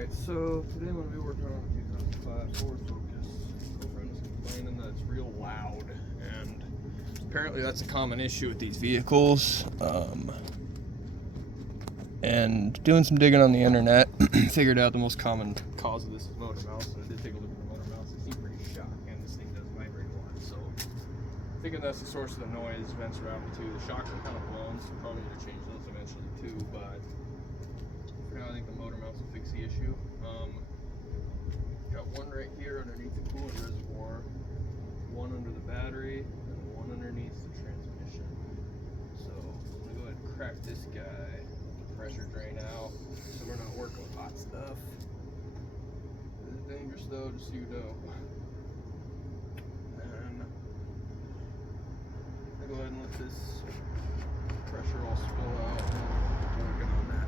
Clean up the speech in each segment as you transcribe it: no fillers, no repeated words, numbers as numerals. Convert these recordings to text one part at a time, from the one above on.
Alright, so today I'm going to be working on a 2005 Ford Focus. Girlfriend is complaining that it's real loud, and apparently that's a common issue with these vehicles. And doing some digging on the internet, figured out the most common cause of this is motor mouse, and I did take a look at the motor mouse. It seemed pretty shocked, and this thing does vibrate a lot, so thinking that's the source of the noise. Vents around me too. The shocks are kind of blown, so probably need to change those eventually too, but for now I think the motor mouse will fix the issue. Got one right here underneath the coolant reservoir, one under the battery, and one underneath the transmission. So I'm gonna go ahead and crack this guy, pressure drain out, so we're not working with hot stuff. This is dangerous though, just so you know. And I'll go ahead and let this pressure all spill out, and working on that.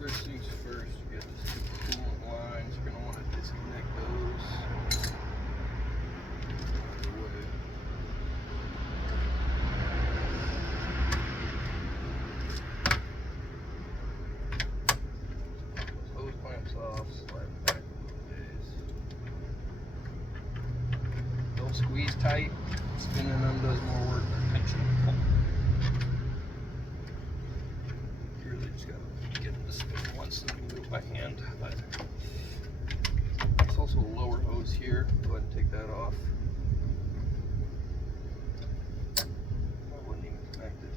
First things first, you get this coolant lines. You're going to want to disconnect those. Hose clamps off, slide it back a little ways. Don't squeeze tight. Spinning them does more work than pinching them. You really just got to get them to spin once and then do it by hand. But it's also a lower hose here. Go ahead and take that off. I wouldn't even connect it.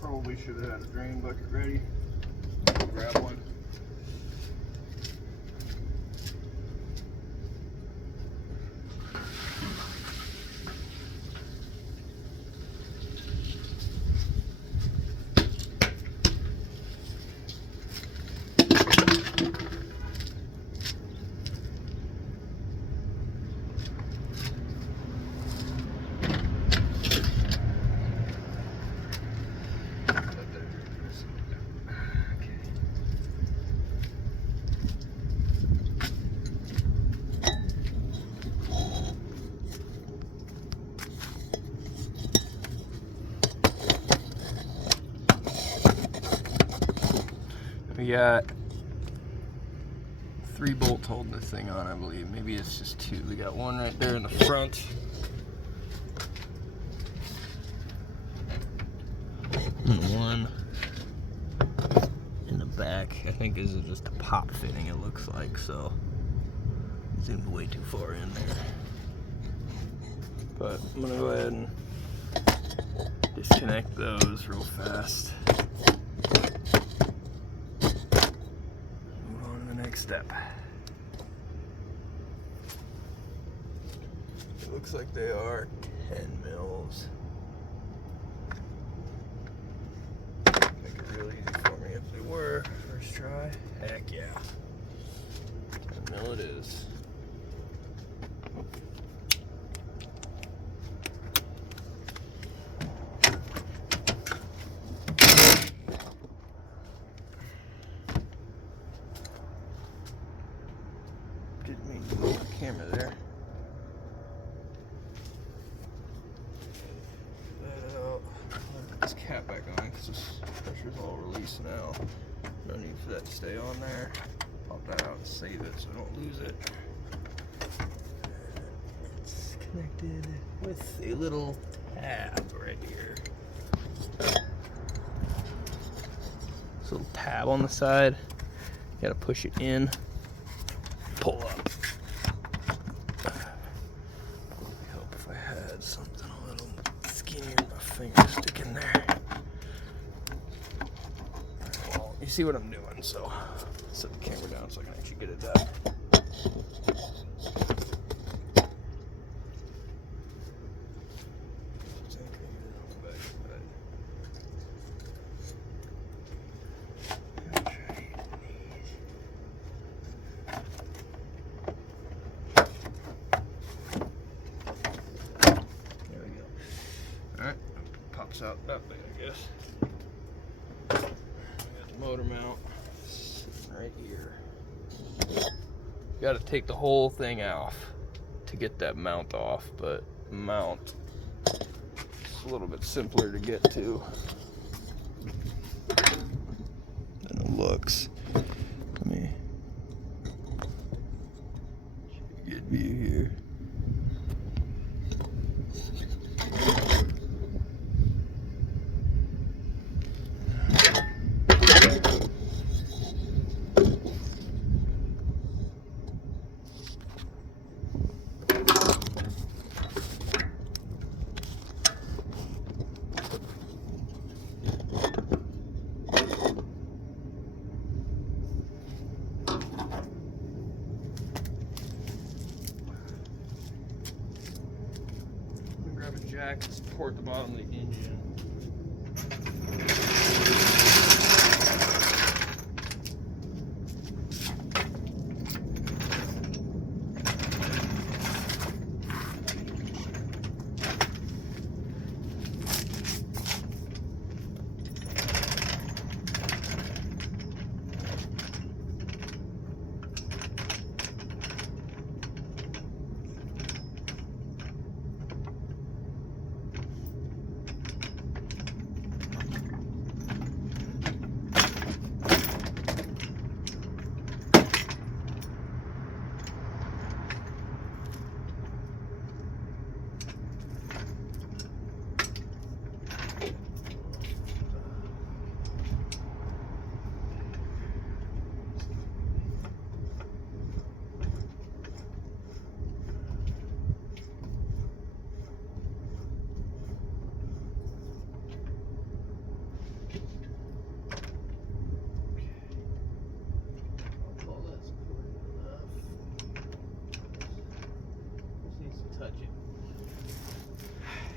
Probably should have had a drain bucket ready. Grab one. We got 3 bolts holding this thing on, I believe. Maybe it's just 2. We got one right there in the front. And one in the back. I think this is just a pop fitting, it looks like, so zoomed way too far in there. But I'm gonna go ahead and disconnect those real fast. Step. It looks like they are 10 mils. Make it real easy for me if they were. First try. Heck yeah. 10 mil it is. Didn't mean to move the camera there. Put this cap back on because this pressure's all released now. No need for that to stay on there. Pop that out and save it so I don't lose it. It's connected with a little tab right here. This little tab on the side. You gotta push it in. Pull up. finger stick in there. Well, you see what I'm doing, so set the camera down so I can actually get it done. Out that way, I guess. I got the motor mount sitting right here. Got to take the whole thing off to get that mount off, but mount is a little bit simpler to get to than it looks. Let me get a good view here. Grab a jack to support the bottom of the engine.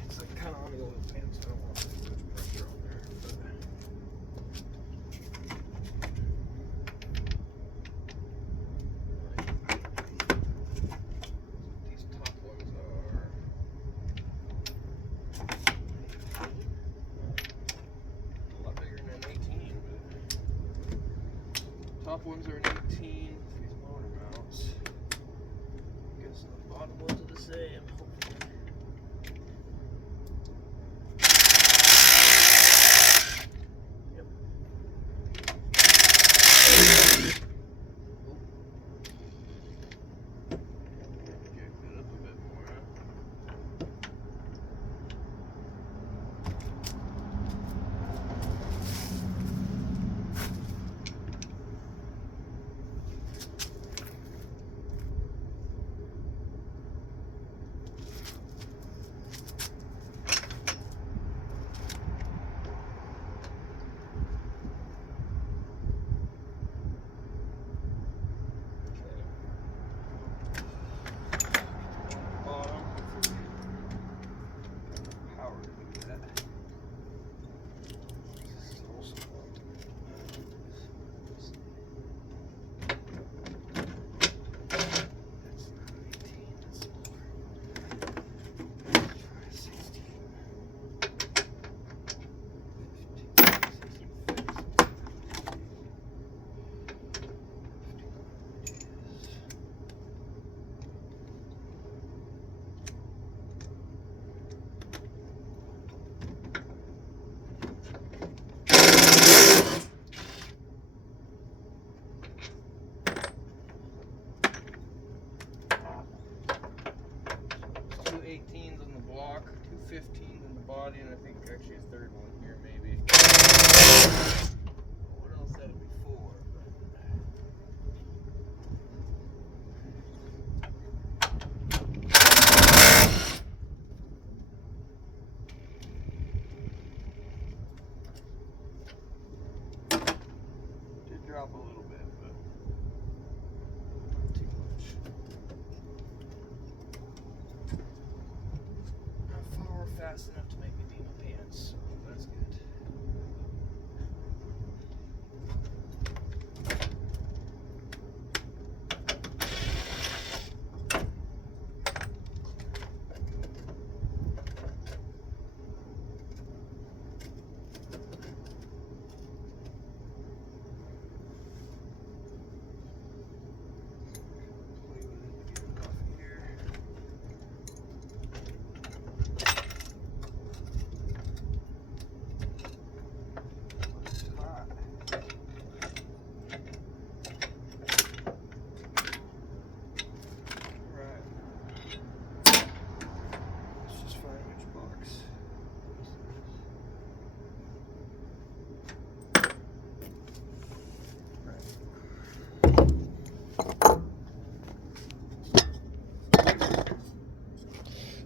It's like kind of on the oil pan, so I don't want to put too much pressure on there. These top ones are a lot bigger than an 18, but top ones are an 18. These motor mounts. I guess the bottom ones are the same. Two 18s on the block, two 15s in the body, and I think actually a third one here maybe. What else had it before?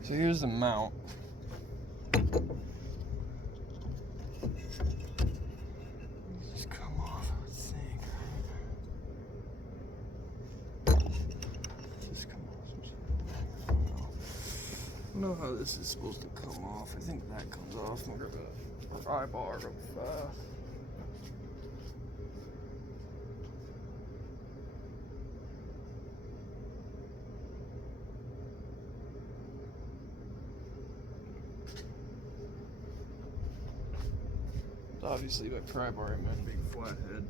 So here's the mount. Just come off, I would think, right? Just come off. I don't know how this is supposed to come off. I think that comes off. I'm gonna grab an eyeball real fast. Obviously, by pry bar, I meant big flat head.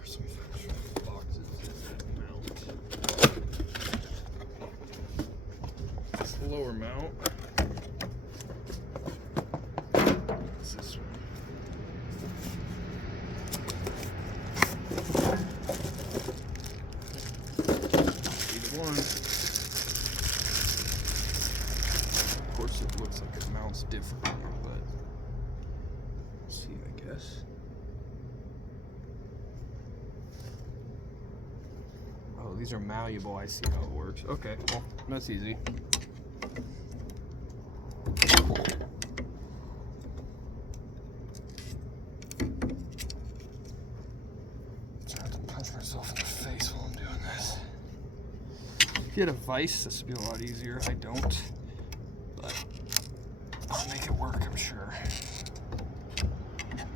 First, we finish with the boxes and that mount. It's the lower mount. It's this one. Either one. Of course, it looks like it mounts different here, but we'll see, I guess. Oh, these are malleable. I see how it works. Okay, well, that's easy. Trying to punch myself in the face while I'm doing this. If you had a vise, this would be a lot easier. I don't. I'll make it work, I'm sure.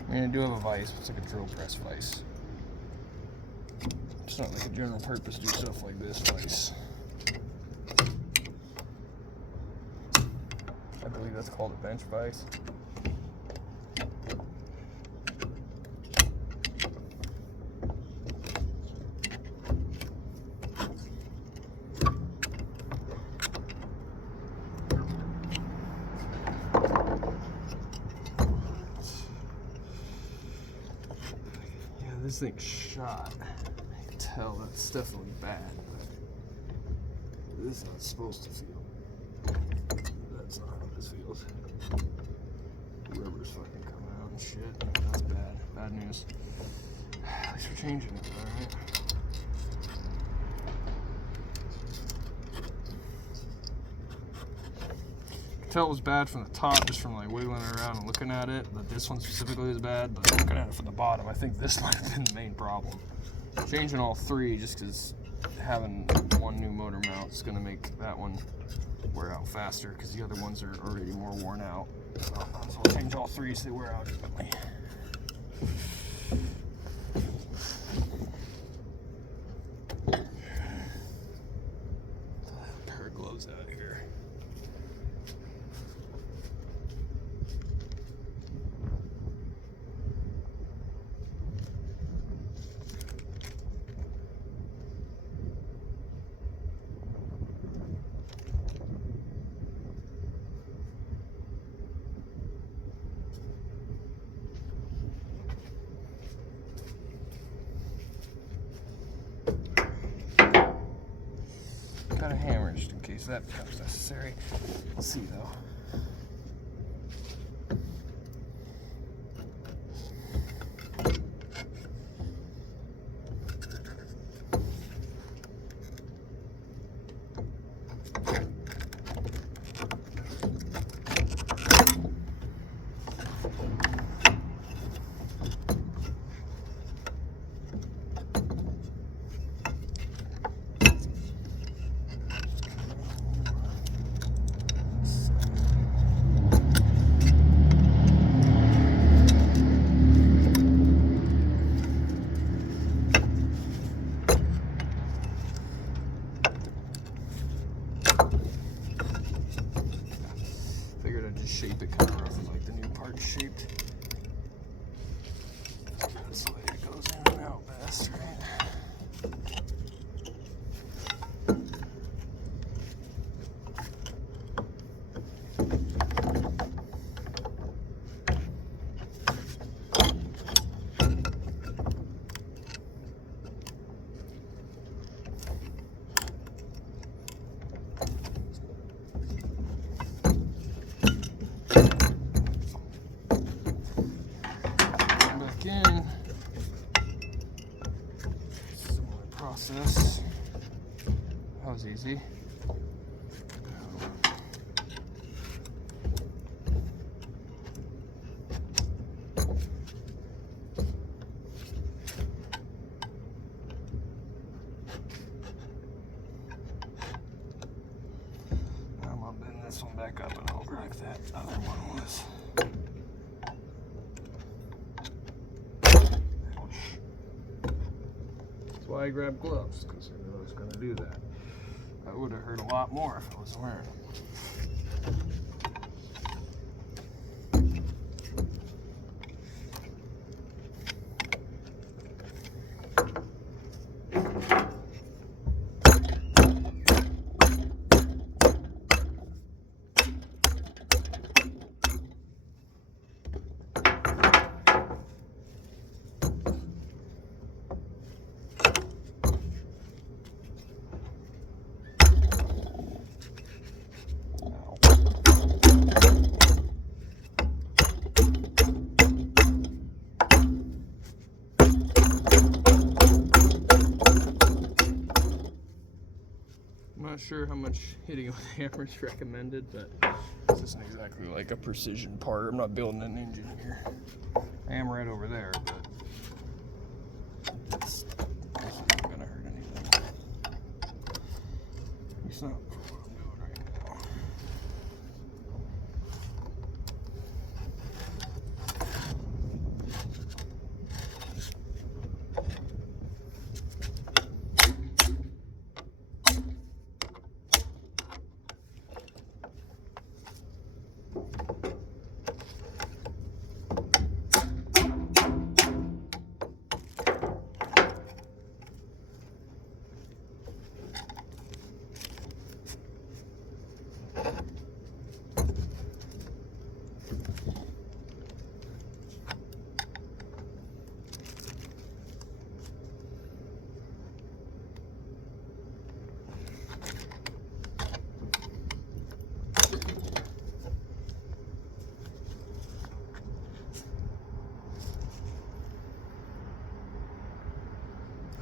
I mean, I do have a vise, but it's like a drill press vise. It's not like a general purpose do stuff like this vise. I believe that's called a bench vise. This thing's shot. I can tell that's definitely bad, but this is not supposed to feel. That's not how this feels. Rubber's fucking coming out and shit. That's bad. Bad news. At least we're changing it, alright? Tell it was bad from the top, just from like wiggling it around and looking at it, but this one specifically is bad. But looking at it from the bottom, I think this might have been the main problem. Changing all three just because having one new motor mount is going to make that one wear out faster because the other ones are already more worn out. So I'll change all three so they wear out evenly. A pair of gloves out here. Got a hammer just in case that becomes necessary. We'll see though. Shape it kind of roughly like the new part shaped. That's the way it goes in and out best, right? Again, similar process. That was easy. I'm gonna bend this one back up and over like that other one was. That's why I grabbed gloves, because I knew I was going to do that. That would have hurt a lot more if I wasn't wearing them. I'm not sure how much hitting with a hammer is recommended, but this isn't exactly like a precision part. I'm not building an engine here. I am right over there, but this isn't going to hurt anything. It's not for what I'm doing right now.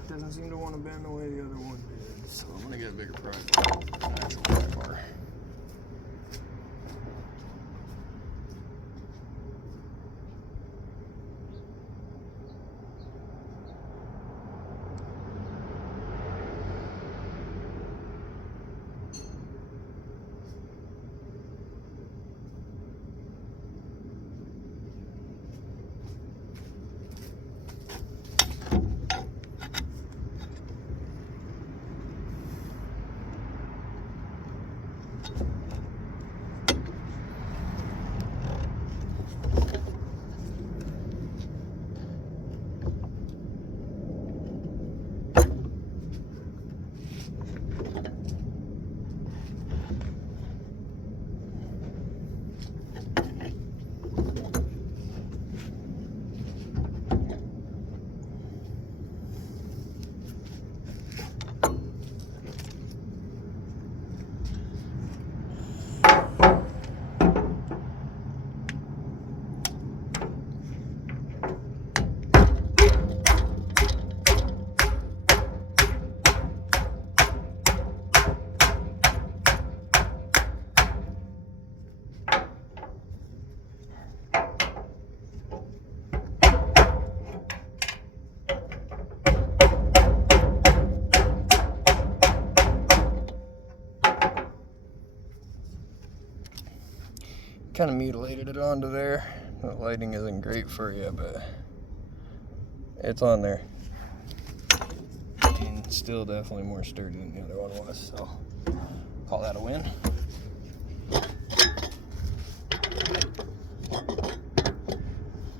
Doesn't seem to want to bend the way the other one did, so I'm going to get a bigger pry bar for an actual pry bar. Kind of mutilated it onto there. The lighting isn't great for you, but it's on there. And still definitely more sturdy than the other one was, so call that a win. Go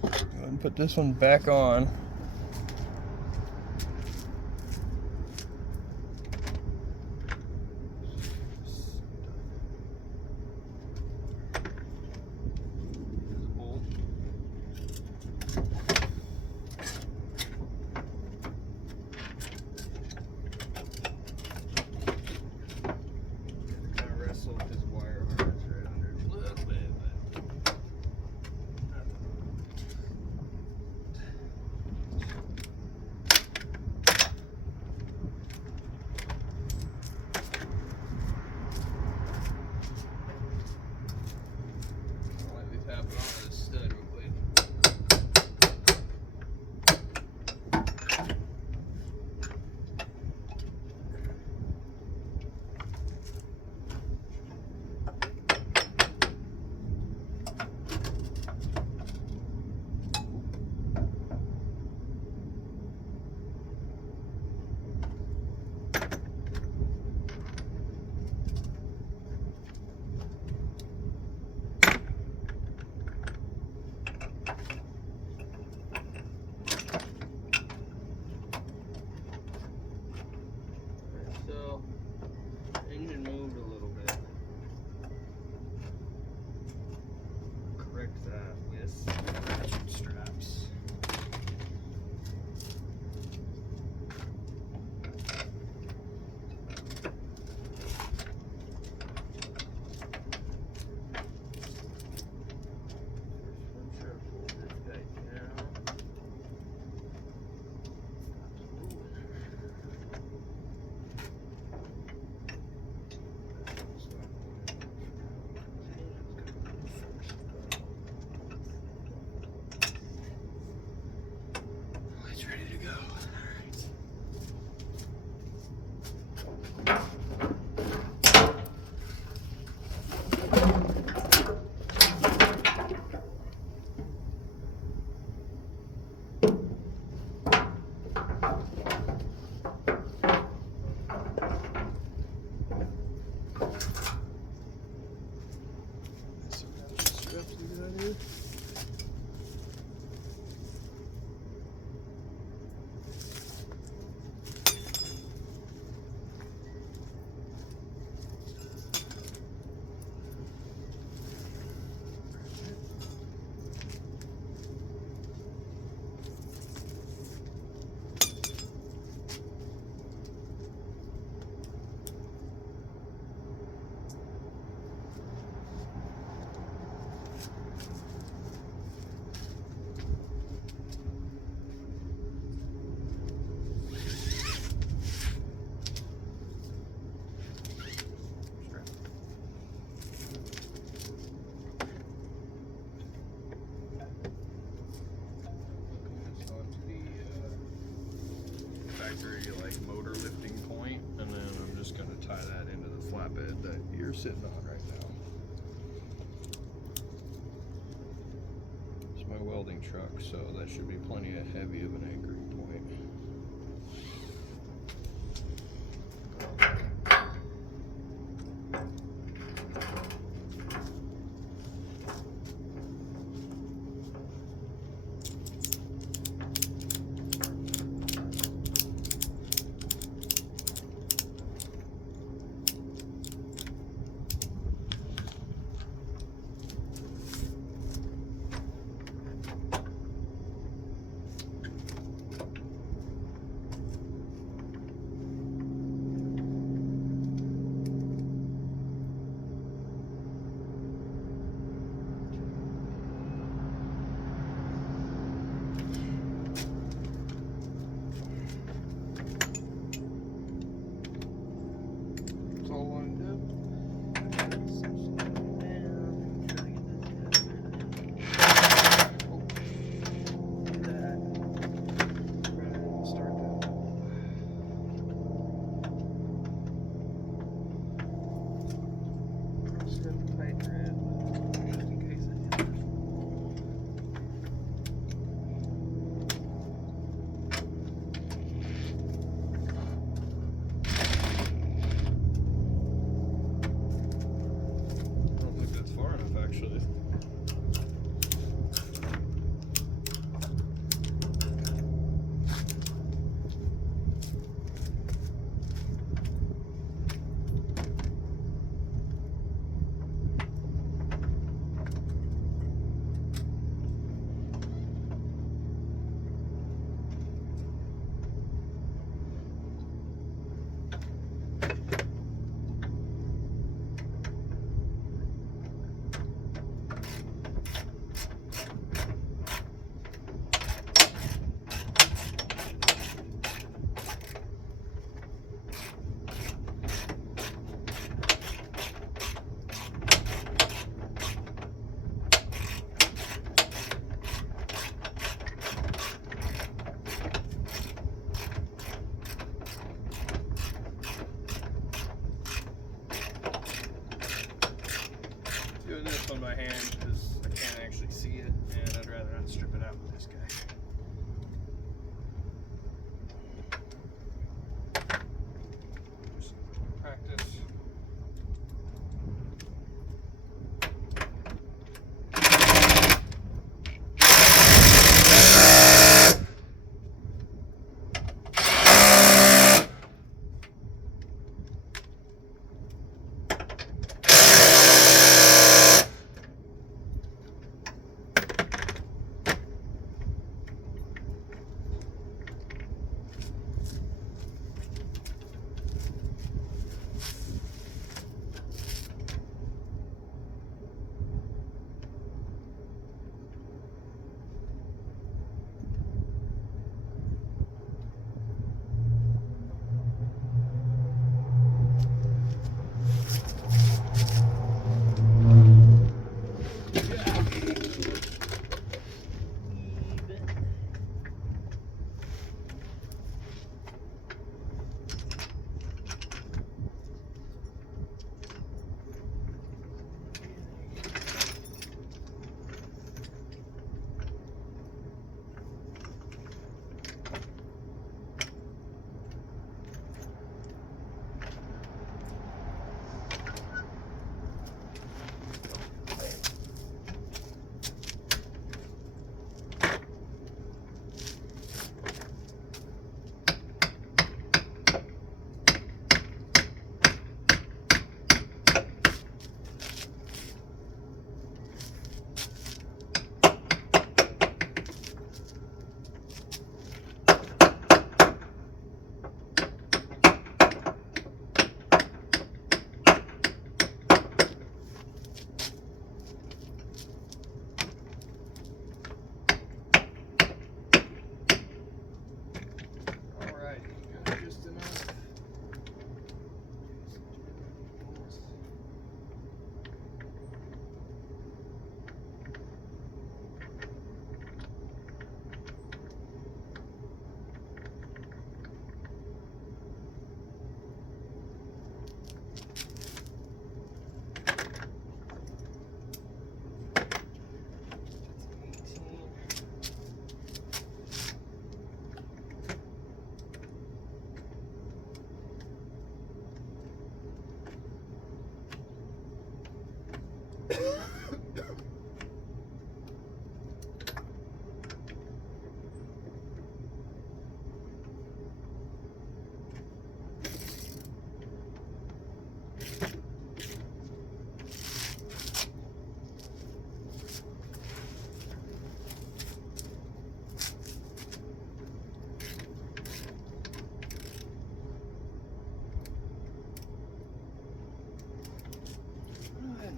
ahead and put this one back on. Like motor lifting point, and then I'm just going to tie that into the flatbed that you're sitting on right now. It's my welding truck, so that should be plenty of heavy of an anchoring point. Doing this on my hand because I can't actually see it, and I'd rather not strip it out with this guy. Just practice.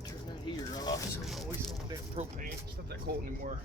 Turn that heater off so we don't waste all the damn propane. It's not that cold anymore.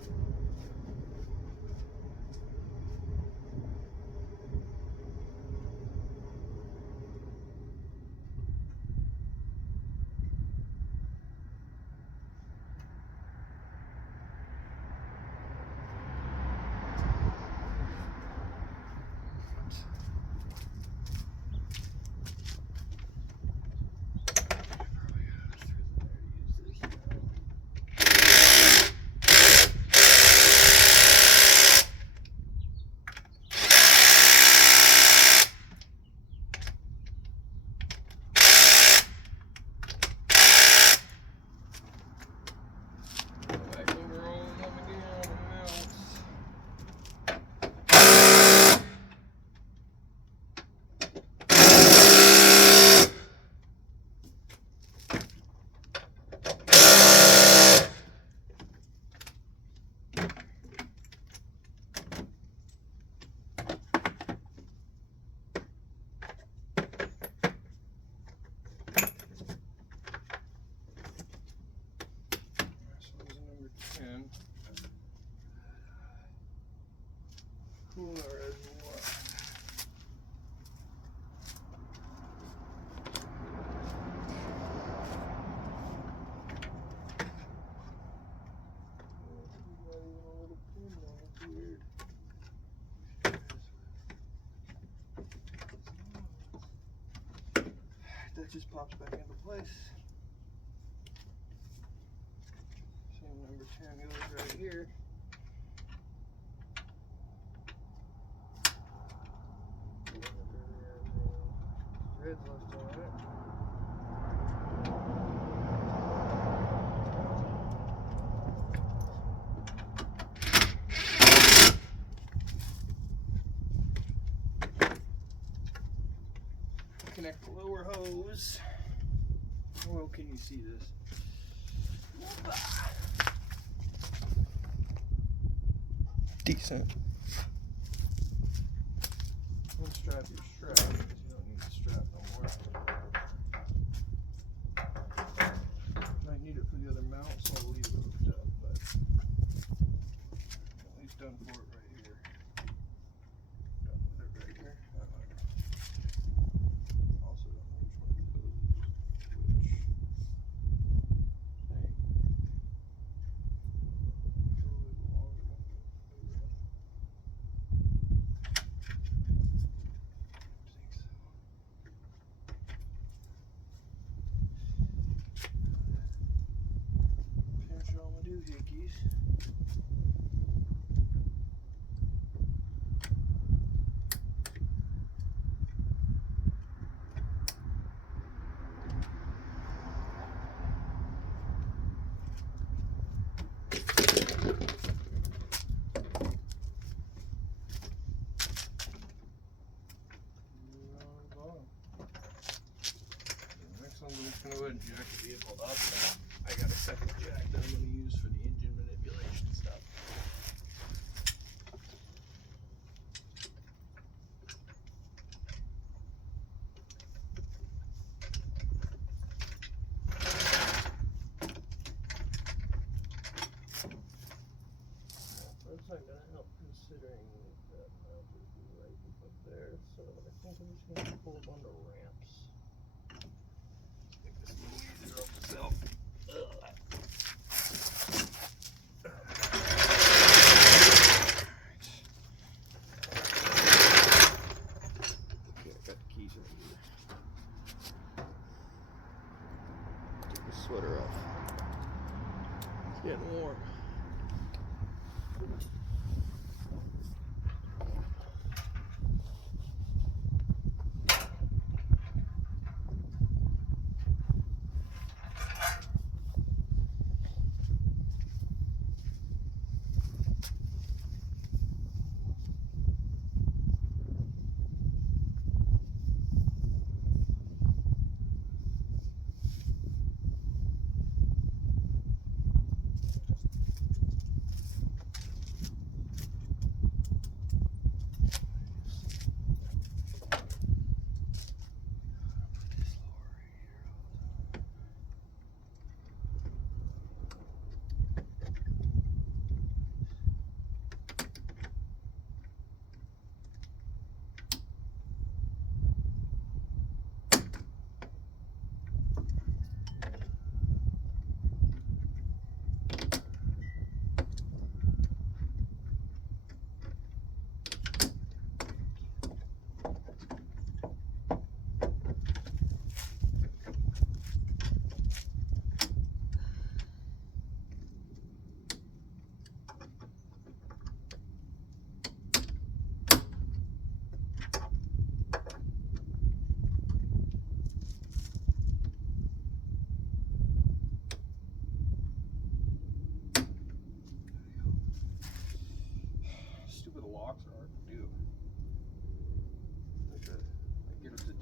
Cooler reservoir. That just pops back into place. Same number 10 goes right here. Red's left on it. Connect the lower hose. How well can you see this? Decent. Unstrap your strap because you don't need the strap no more. Might need it for the other mount, so I'll leave it hooked up, but at least done for it right here. Done with it right here. Also don't know which one of these hoses is which. Same. Probably the longer one. Pinch all my doohickeys. Next one, I'm just going to go ahead and jack the vehicle up. I got a second jack that I'm going to use for the engine manipulation stuff. That's not going to help considering that mount is right up there, so I think I'm just going to pull a bunch of ramps. Make this a little easier on myself. Okay, I got the keys right here. Take the sweater off. It's getting warm.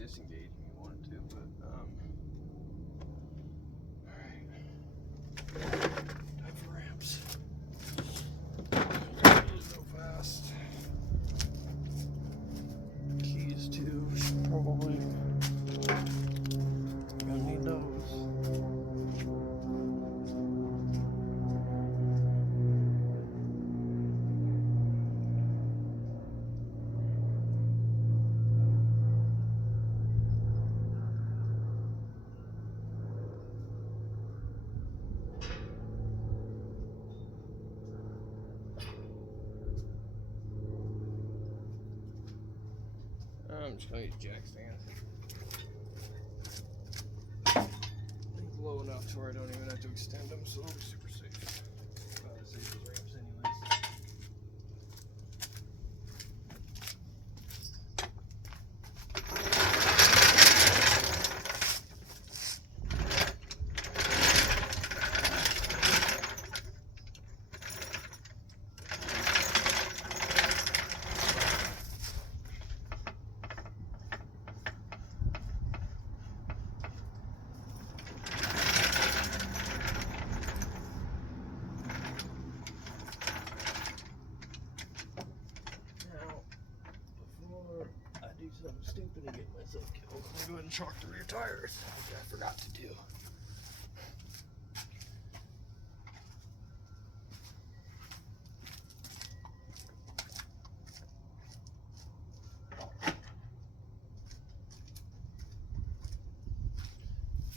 disengage if you wanted to, but alright. Time for ramps. Go fast. Keys too, should probably gonna need those. I'm just gonna use jack stands. Low enough to where I don't even have to extend them, so they'll be super safe. Save those ramps anyways. Something stupid and get myself killed. I'm gonna go ahead and chalk the rear tires, which I forgot to do.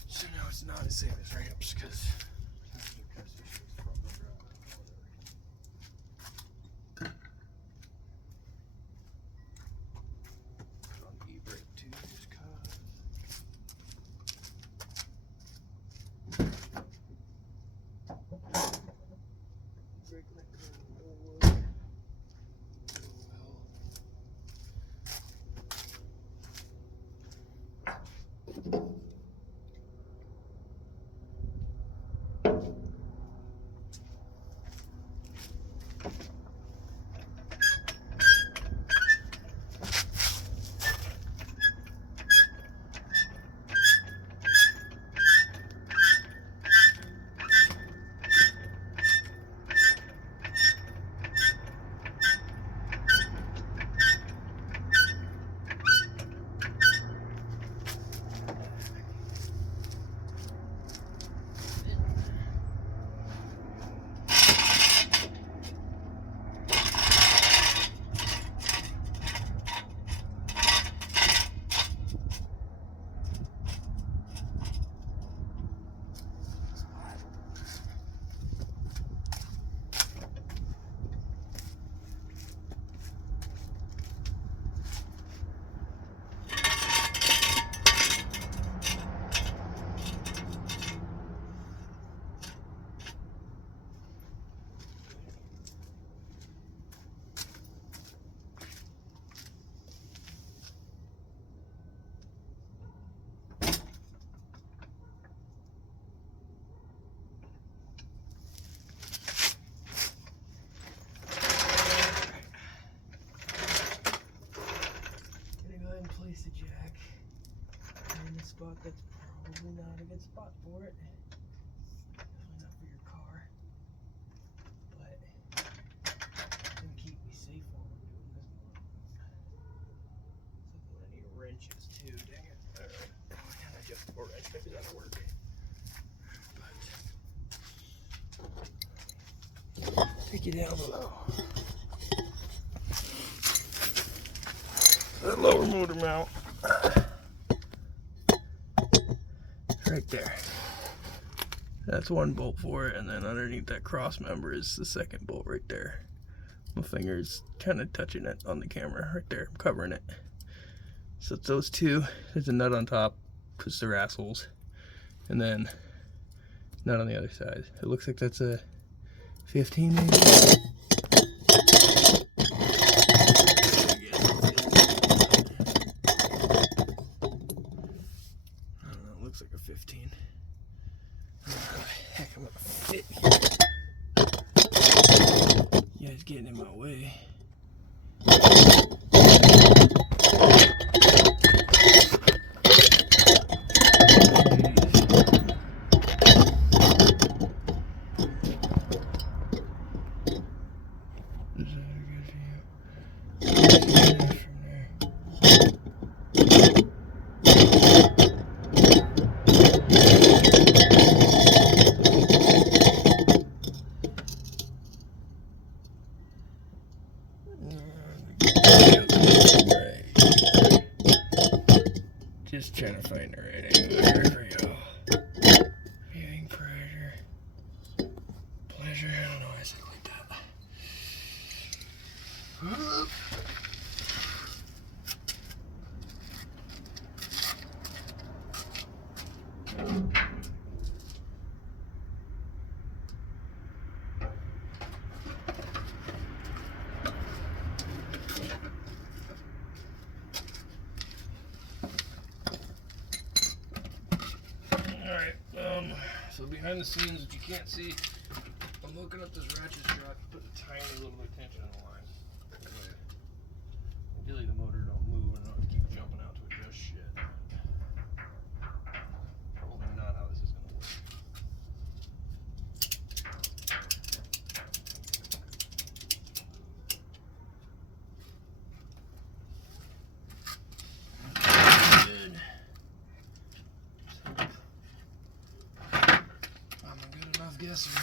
So now it's not as safe as ramps because place the jack in a spot that's probably not a good spot for it. Definitely not for your car. But it's gonna keep me safe while I'm doing this one. Something I need wrenches too, dang it. Alright. I can adjust the wrench, maybe that'll work. But take you down below. That lower motor mount right there, that's one bolt for it, and then underneath that cross member is the second bolt right there. My finger's kind of touching it on the camera right there. I'm covering it. So it's those two. There's a nut on top because they're assholes, and then nut on the other side. It looks like that's a 15 maybe. Looks like a 15. How the heck am I gonna fit here? You guys getting in my way. Alright, here we go. Viewing pressure. Pleasure. I don't know why I say it like that. So behind the scenes, that you can't see, I'm hooking up this ratchet strap, putting a tiny little bit of tension on the line. Ideally the motor don't move and not keep jumping out to adjust shit. Probably not how this is going to work. Good. I'm a good enough guesser.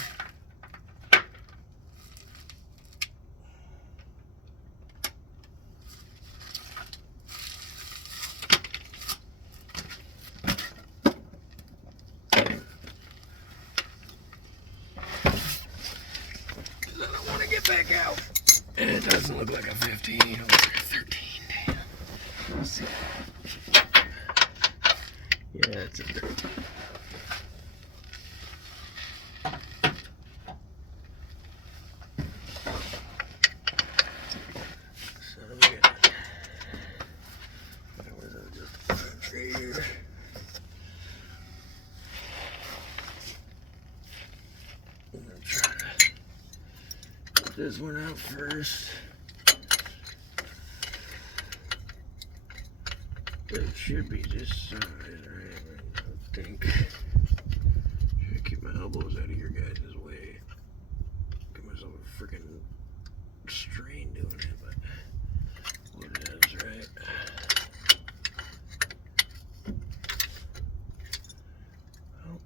Back out. And it doesn't look like a 15, it looks like a 13. Damn. Let's see. Yeah, it's a 13. Son of a gun. Where was it? Just a punch right here. I'm gonna try to put this one out first. It should be this size, right? I think. Should keep my elbows out of your guys' way. Get myself a freaking strain doing it, but whatever, right? Oh.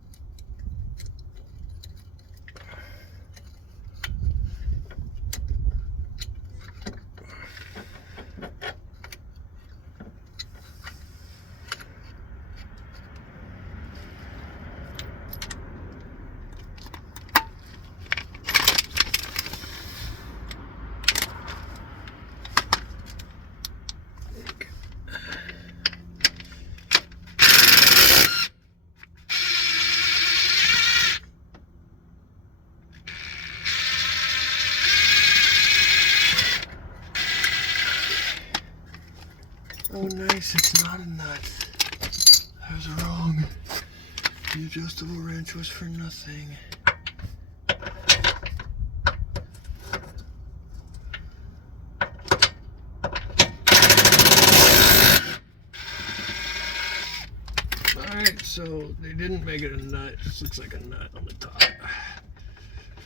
Oh, nice, it's not a nut. I was wrong. The adjustable wrench was for nothing. Alright, so they didn't make it a nut. It just looks like a nut on the top.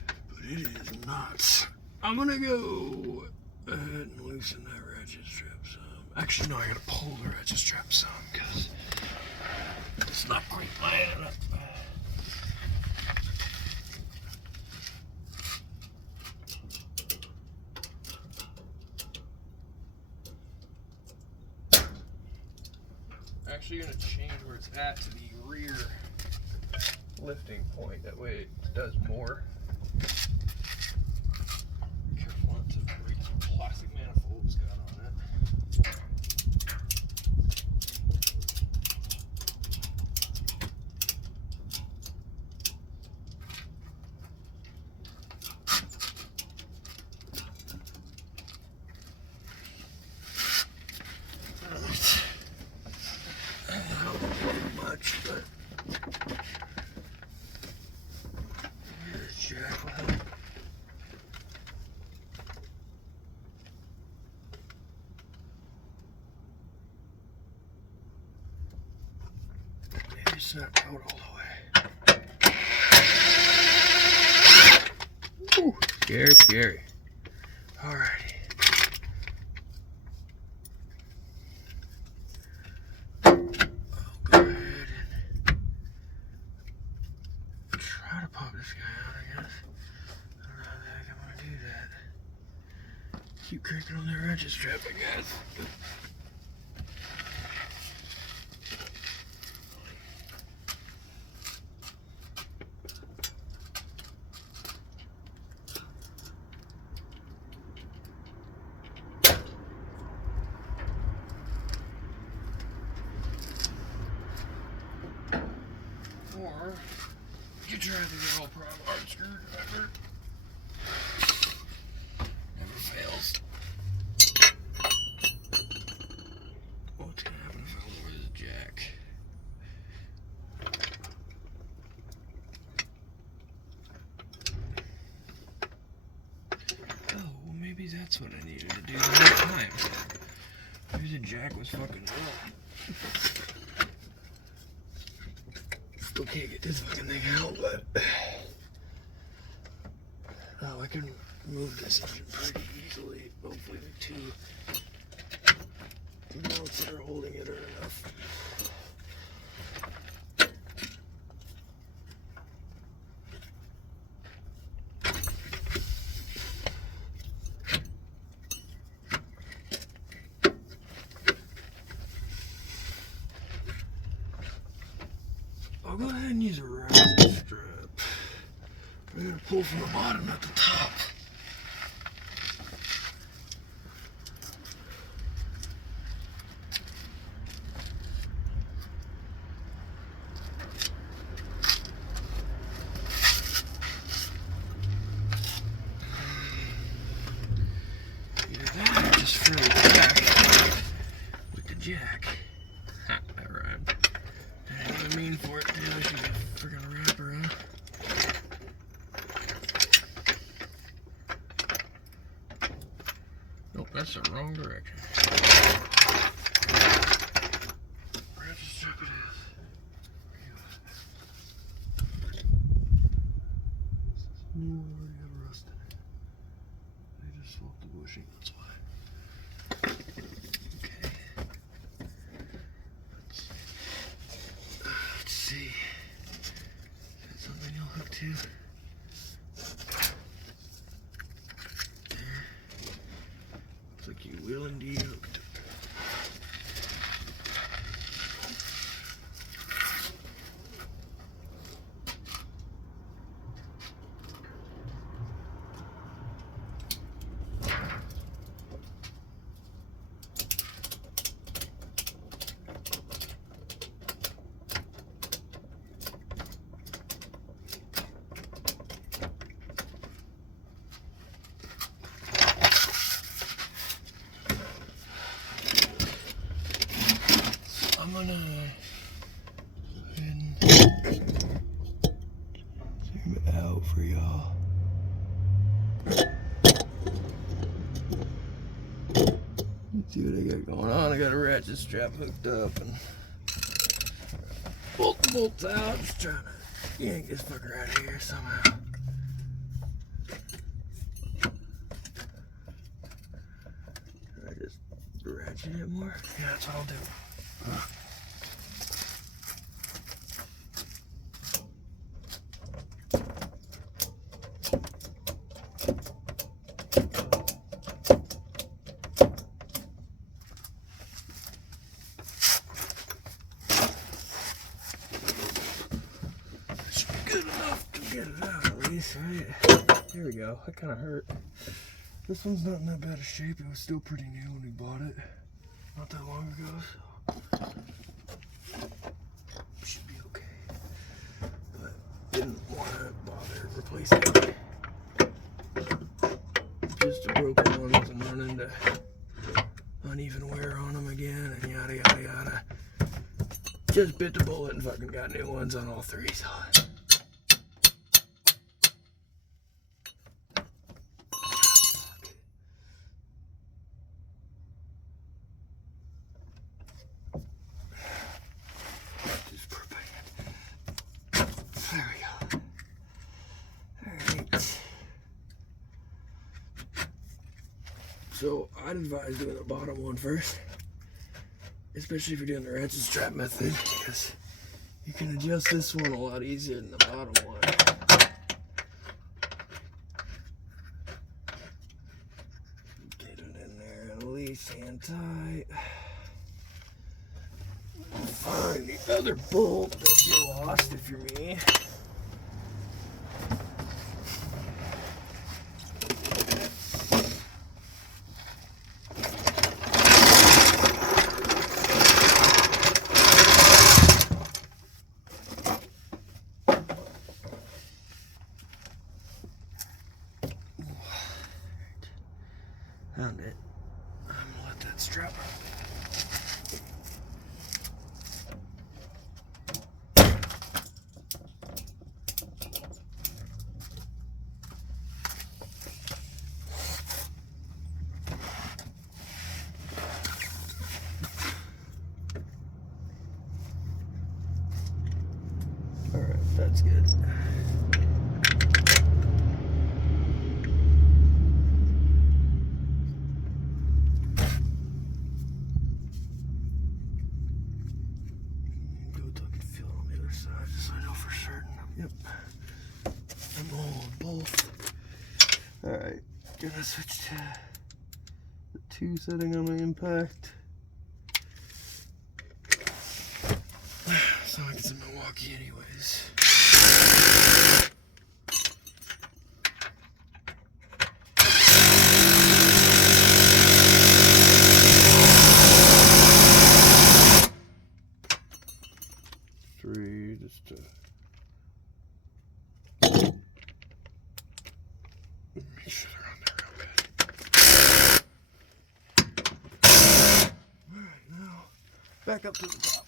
But it is not. I'm gonna go ahead and loosen that ratchet strap some. Actually, no, I gotta pull the ratchet strap some because it's not quite lining up. Actually going to change where it's at to the rear lifting point. That way it does more. Careful not to break the plastic manifold it's got on it. It's not out all the way. Ooh, scary, scary. Alrighty. I'll go ahead and try to pop this guy out, I guess. I don't know how the heck I'm gonna do that. Keep cranking on that ratchet strap, I guess. Or you try the good old prime hard screwdriver. Never fails. What's gonna happen if I lower this jack? Oh, well maybe that's what I needed to do the whole time. Maybe the jack was fucking wrong. Still can't get this fucking thing out, but oh, I can move this engine pretty easily. Hopefully the two mounts that are holding it are enough. I'll go ahead and use a ratchet strap. I'm going to pull from the bottom, not the top. Either that or just fill it back with the jack. Ha, that rhymed. I didn't even mean for it to. I should have freaking wrap around. Nope, that's the wrong direction. Ratchet strap it is. This is new, already have rust in it. They just swapped the bushing, that's why. Okay. Let's see. Is that something you'll hook to? There. Looks like you will indeed hook to it. I'm gonna go ahead and zoom it out for y'all. Let's see what I got going on. I got a ratchet strap hooked up and bolt the bolts out. Just trying to yank this fucker out of here somehow. Should I just ratchet it more? Yeah, that's what I'll do. Should be good enough to get it out at least, right? There we go. That kind of hurt. This one's not in that bad of shape. It was still pretty new when we bought it. Not that long ago, so should be okay. But didn't want to bother replacing it. Just a broken ones and run into uneven wear on them again and yada yada yada. Just bit the bullet and fucking got new ones on all three, so. There we go. Alright. So I'd advise doing the bottom one first. Especially if you're doing the ratchet strap method, because you can adjust this one a lot easier than the bottom one. Get it in there and loose and tight. Find the other bolt that you lost if you're me. Found it. I'm gonna let that strap out. Alright, that's good. Go tuck and feel on the other side, just so I know for certain. Yep. I'm all both. Alright, gonna switch to the 2 setting on my impact. Sound like it's in Milwaukee anyways. Three, just to make sure they're on there real good. Alright, now back up to the top.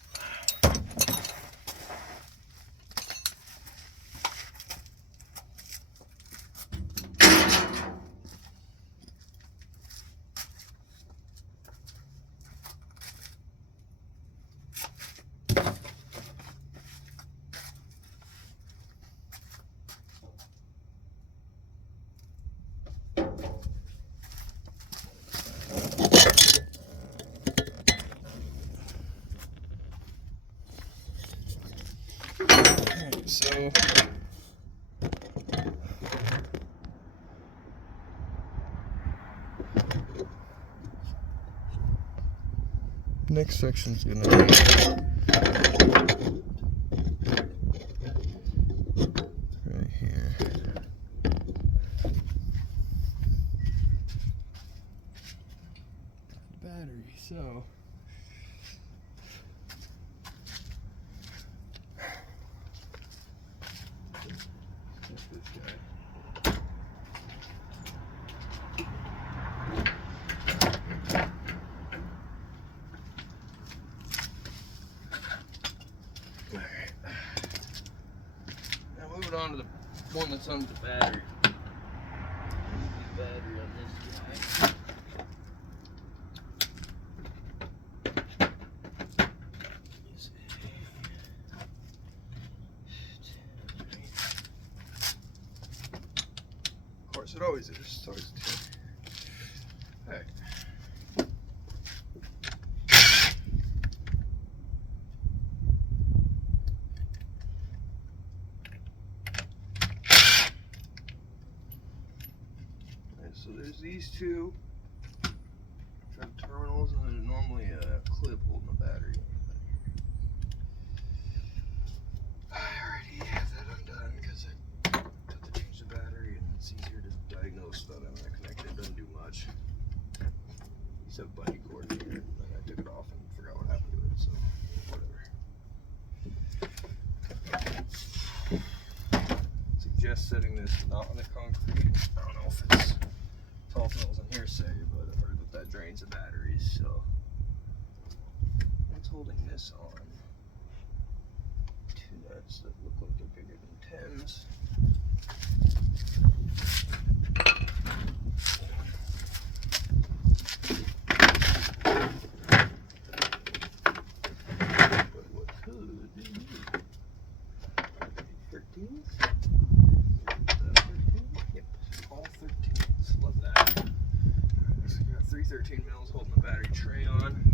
So next section's gonna be right here. Battery, so this guy. Alright. Now moving on to the one that's under the battery. The battery on this guy. Of course, it always is. It's always 10. Alright. So there's these two terminals, and there's normally a clip holding the battery. I already have that undone because I had to change the battery, and it's easier to diagnose without having that connected. It doesn't do much. These have bunny cord here, and then I took it off and forgot what happened to it, so whatever. Suggest setting this not on the concrete. I don't know if it's tall tales and hearsay, but I've heard that drains the batteries, so it's holding this on. 2 nuts that look like they're bigger than 10s. But what could be 13s? Yep, all 13s. Love that. Alright, so we got 3 13 mils holding the battery tray on.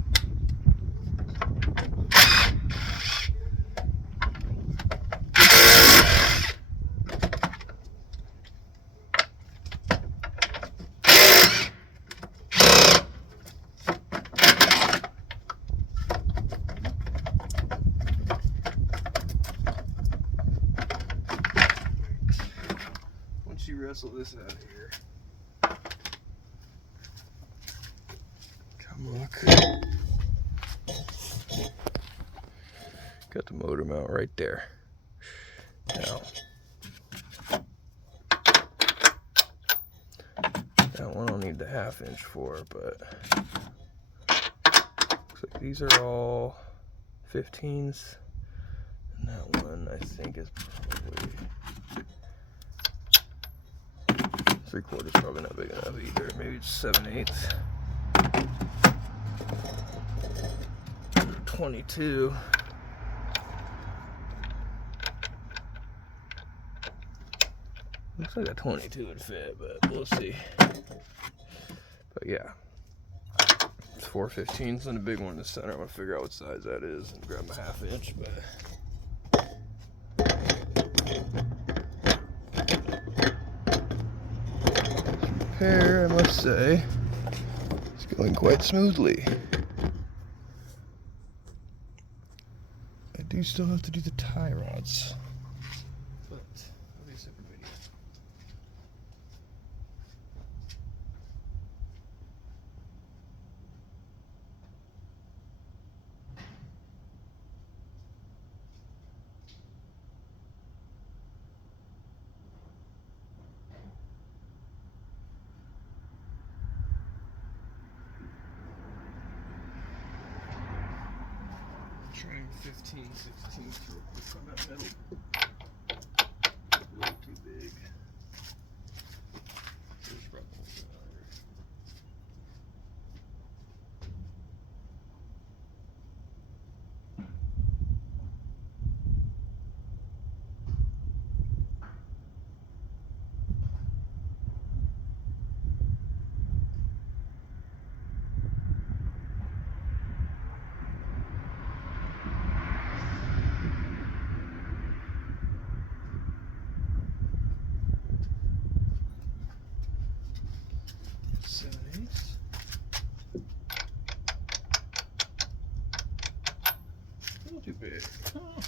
Once you wrestle this out of here, come look. Got the motor mount right there. Now, That one I'll need the 1/2 inch for, but looks like these are all 15s. And that one I think is probably 3/4, probably not big enough either. Maybe it's 7/8. 22. Looks like a 22 would fit, but we'll see. But yeah, it's 4 15s and a big one in the center. I'm gonna figure out what size that is and grab my 1/2 inch. But repair, I must say, it's going quite smoothly. I do still have to do the tie rods, but that'll be a separate video. Trying 15, 16 real quick on that metal. A little too big. There's probably too big. Oh.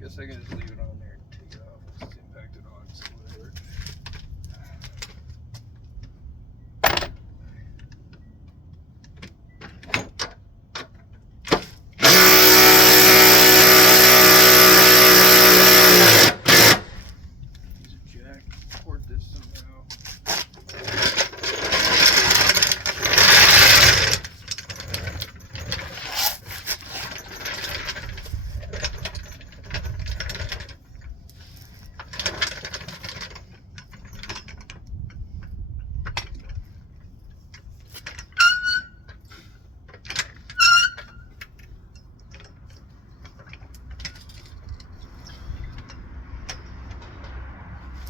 Guess I can just leave it on there and take it off. It's impacted on, so whatever. Use a jack to port this somehow.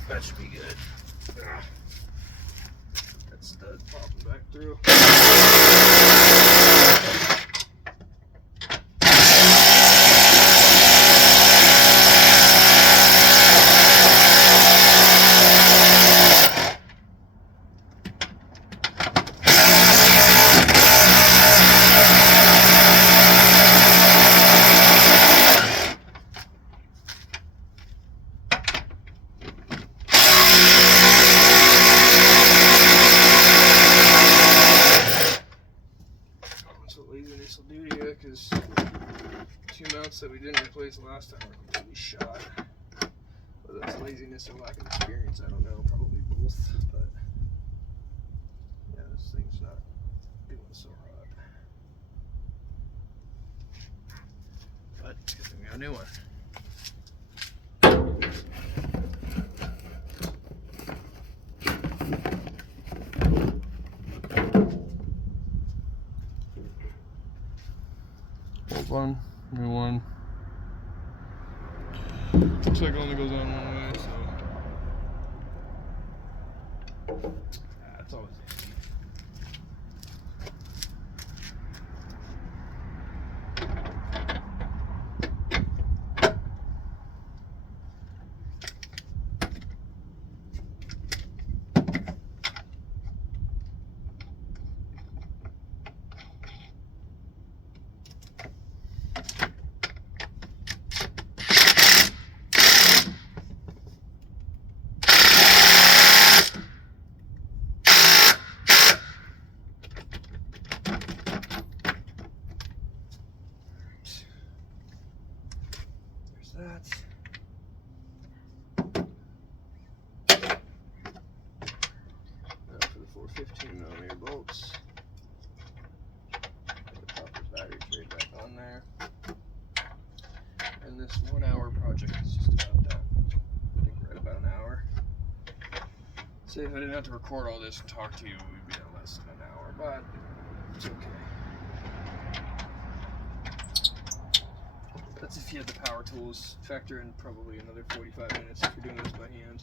That should be good. That stud popping back through. Laziness will do to you, because 2 mounts that we didn't replace last time were completely shot. Whether that's laziness or lack of experience, I don't know. Probably both. But yeah, this thing's not doing so hot. But good thing we got a new one. Old one, new one. Looks like it only goes on one way, so that's always handy. That. Now for the 415mm bolts. Put the copper battery tray back on there. And this 1 hour project is just about done. I think we're at about an hour. See, if I didn't have to record all this and talk to you, we'd be at less than an hour, but it's okay. That's if you had the power tools. Factor in probably another 45 minutes if you're doing this by hand.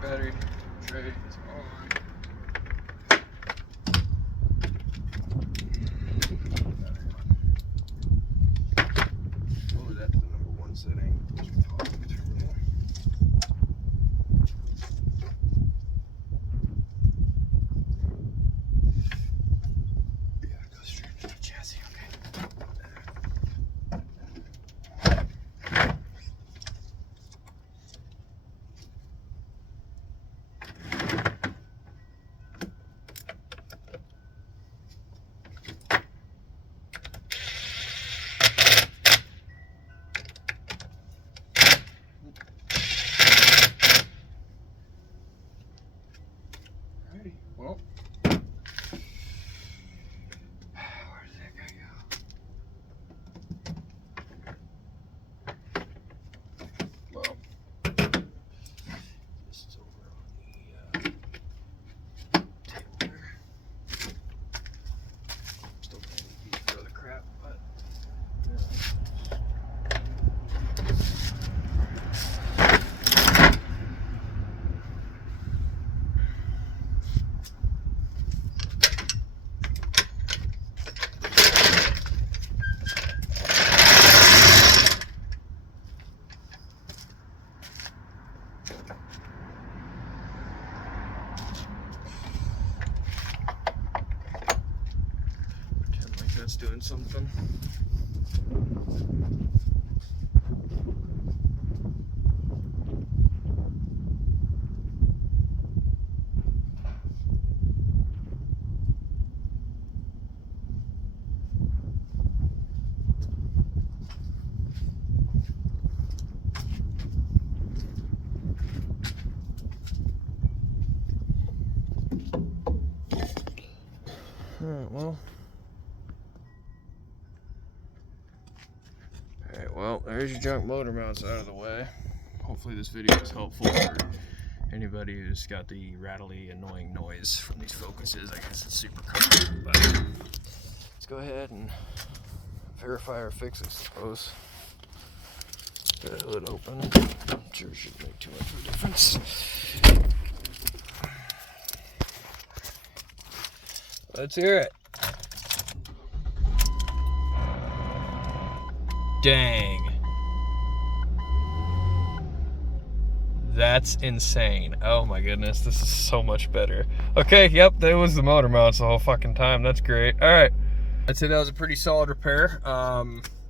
Battery tray is on. Lower that to the #1 setting. Yeah, go straight to the chassis, okay. Alrighty, well, where did that guy go? Well, this is over on the table there. Still gonna need these for other crap, but pretend like that's doing something. Alright, well, there's your junk motor mounts out of the way. Hopefully this video is helpful for anybody who's got the rattly, annoying noise from these Focuses. I guess it's super common, but let's go ahead and verify our fix, I suppose. Get the hood open. I'm sure it shouldn't make too much of a difference. Let's hear it. Dang. That's insane. Oh my goodness, this is so much better. Okay, yep, that was the motor mounts the whole fucking time. That's great. All right. I'd say that was a pretty solid repair,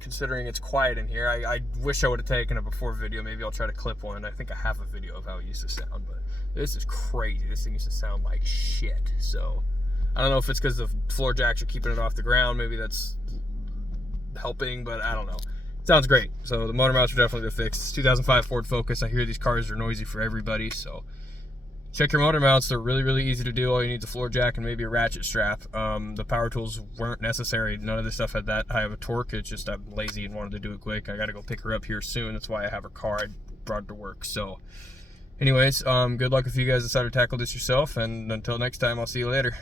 considering it's quiet in here. I wish I would have taken a before video. Maybe I'll try to clip one. I think I have a video of how it used to sound, but this is crazy. This thing used to sound like shit. So I don't know if it's because the floor jacks are keeping it off the ground. Maybe that's helping, but I don't know. Sounds great. So the motor mounts are definitely the fix. It's 2005 Ford Focus. I hear these cars are noisy for everybody, so check your motor mounts. They're really, really easy to do. All you need is a floor jack and maybe a ratchet strap. The power tools weren't necessary. None of this stuff had that high of a torque. It's just I'm lazy and wanted to do it quick. I got to go pick her up here soon. That's why I have her car. I brought it to work. So anyways, good luck if you guys decide to tackle this yourself, and until next time, I'll see you later.